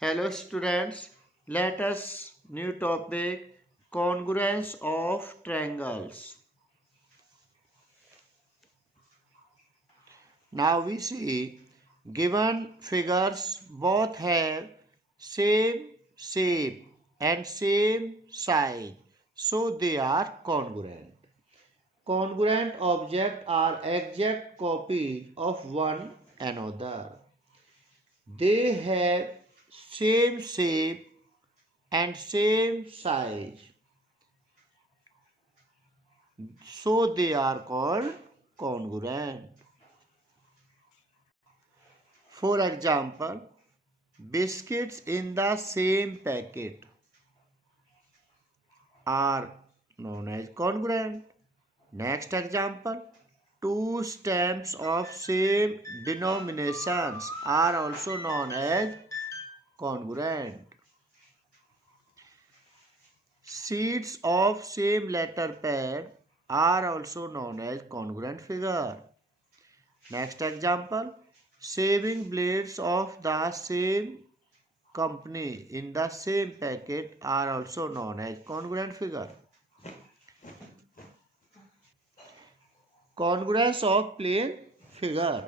Hello students, let us new topic congruence of triangles. Now we see given figures both have same shape and same side, so they are congruent. Congruent objects are exact copies of one another. They have same shape and same size, so they are called congruent. For example, biscuits in the same packet are known as congruent. Next example, two stamps of same denominations are also known as congruent. Sheets of same letter pad are also known as congruent figure. Next example, shaving blades of the same company in the same packet are also known as congruent figure. Congruence of plane figure.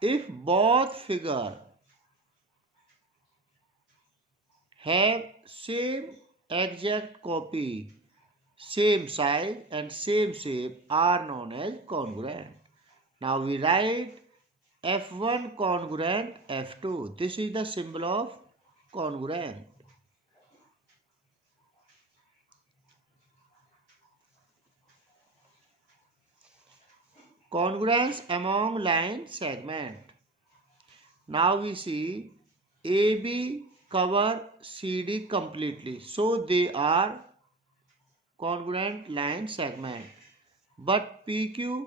If both figures have same exact copy, same size and same shape are known as congruent. Now we write F1 congruent F2. This is the symbol of congruent. Congruence among line segment. Now we see AB cover CD completely. So they are congruent line segment. But PQ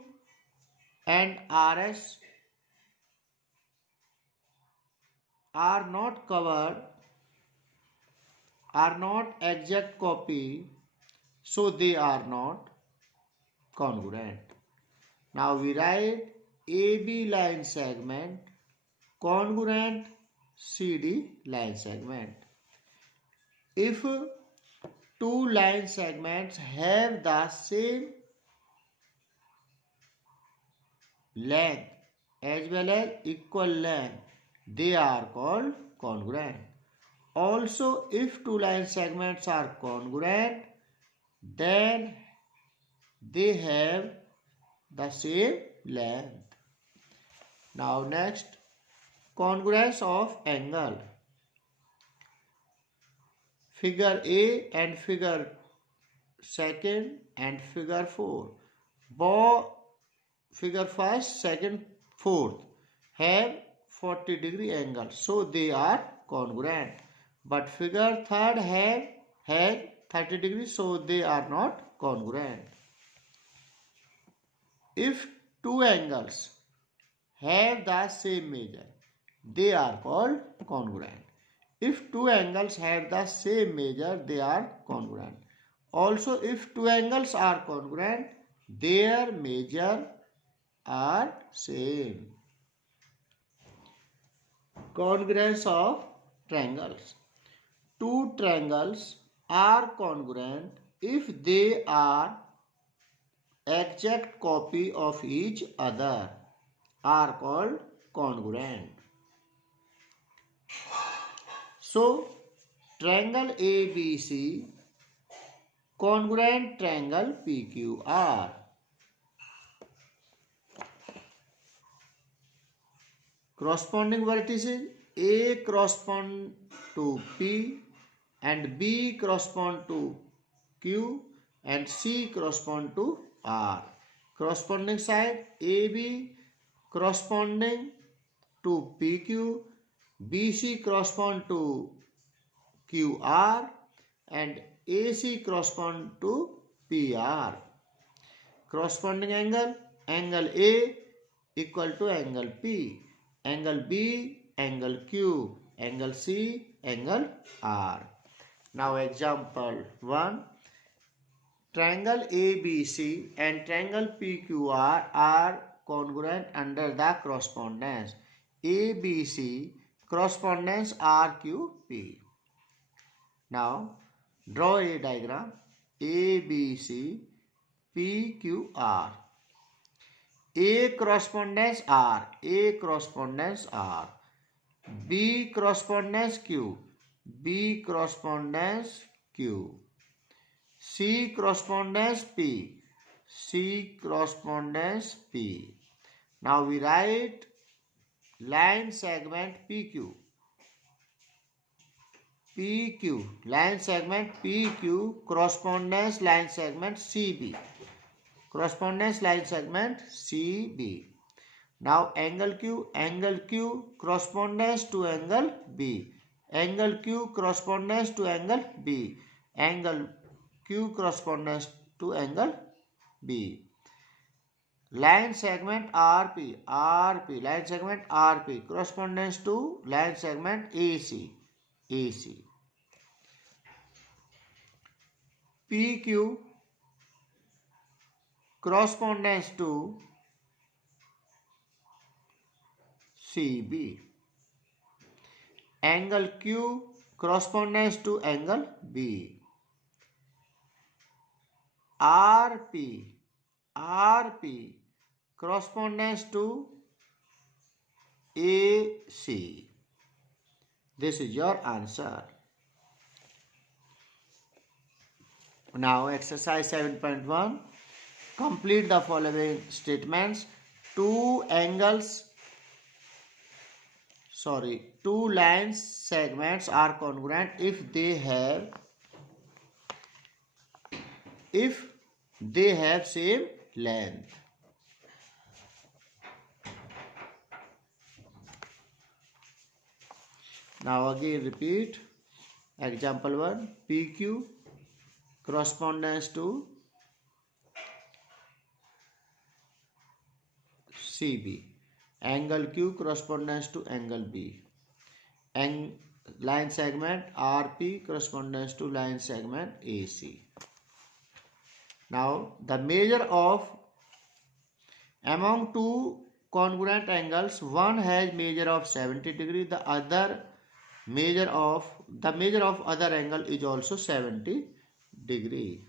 and RS are not covered, are not exact copy. So they are not congruent. Now we write AB line segment congruent CD line segment. If two line segments have the same length as well as equal length, they are called congruent. Also, if two line segments are congruent, then they have the same length. Now next, congruence of angle. Figure A and figure second and figure 4. Both figure first, second, fourth have 40-degree angle, so they are congruent. But figure third has 30 degrees, so they are not congruent. If two angles have the same measure, they are called congruent. If two angles have the same measure, they are congruent. Also, if two angles are congruent, their measure are same. Congruence of triangles. Two triangles are congruent if they are exact copy of each other, are called congruent. So, triangle ABC congruent triangle PQR. Corresponding vertices A correspond to P and B correspond to Q and C correspond to R. Corresponding side AB corresponding to PQ, BC correspond to QR and AC correspond to PR. Corresponding angle, angle A equal to angle P, angle B, angle Q, angle C, angle R. Now example 1. Triangle ABC and triangle PQR are congruent under the correspondence. ABC correspondence RQP. Now draw a diagram ABC PQR. A correspondence R, A correspondence R, B correspondence Q, B correspondence Q, C correspondence P, C correspondence P. Now we write line segment PQ. PQ, line segment PQ, correspondence line segment CB. Correspondence line segment CB. Now angle Q correspondence to angle B. Angle Q correspondence to angle B. Angle Q correspondence to angle B. Line segment RP. Line segment RP correspondence to line segment AC. PQ correspondence to CB. Angle Q correspondence to angle B. RP correspondence to AC. This is your answer. Now exercise 7.1. Complete the following statements. Two line segments are congruent if they have same length. Now again repeat. Example 1. PQ correspondence to CB. Angle Q correspondence to angle B. And line segment RP correspondence to line segment AC. Now the measure of among two congruent angles, one has measure of 70 degree, the measure of other angle is also 70 degree.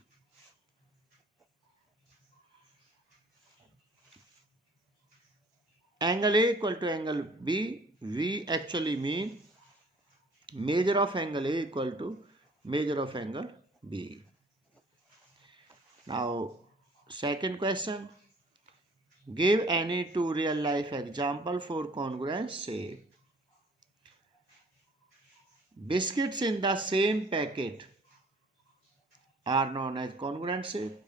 Angle A equal to angle B, we actually mean measure of angle A equal to measure of angle B. Now second question. Give any two real life example for congruence. Say biscuits in the same packet are known as congruent shape.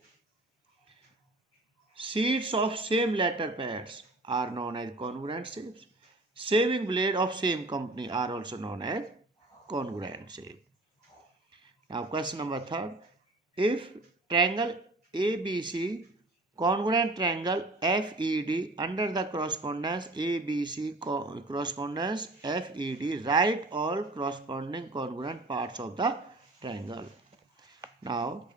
Seeds of same letter pairs are known as congruent shapes. Shaving blade of same company are also known as congruent shape. Now question number 3. If triangle ABC congruent triangle FED under the correspondence ABC correspondence FED, write all corresponding congruent parts of the triangle. Now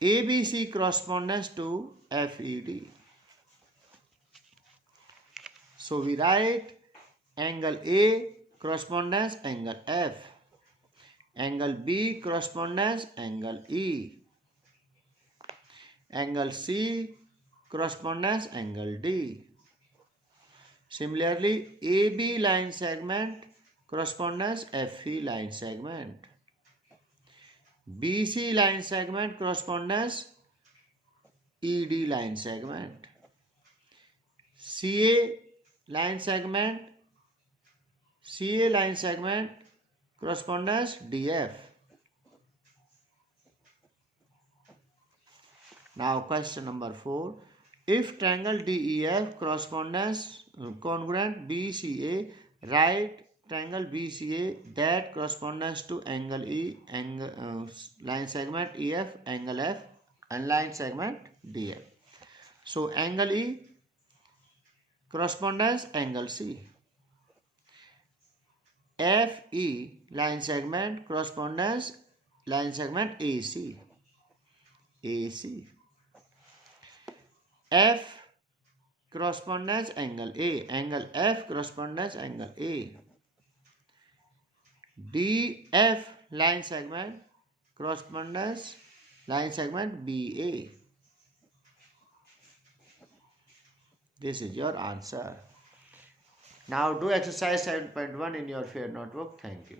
ABC correspondence to FED. So we write angle A correspondence angle F. Angle B correspondence angle E. Angle C correspondence angle D. Similarly, AB line segment correspondence FE line segment. BC line segment correspondence ED line segment. CA line segment correspondence DF. Now question number 4. If triangle DEF correspondence congruent BCA, write triangle BCA that correspondence to angle E, line segment EF, angle F, and line segment DF. So angle E correspondence angle C. FE line segment correspondence line segment AC. F correspondence angle A. Angle F correspondence angle A. DF line segment, correspondence line segment BA. This is your answer. Now do exercise 7.1 in your fair notebook. Thank you.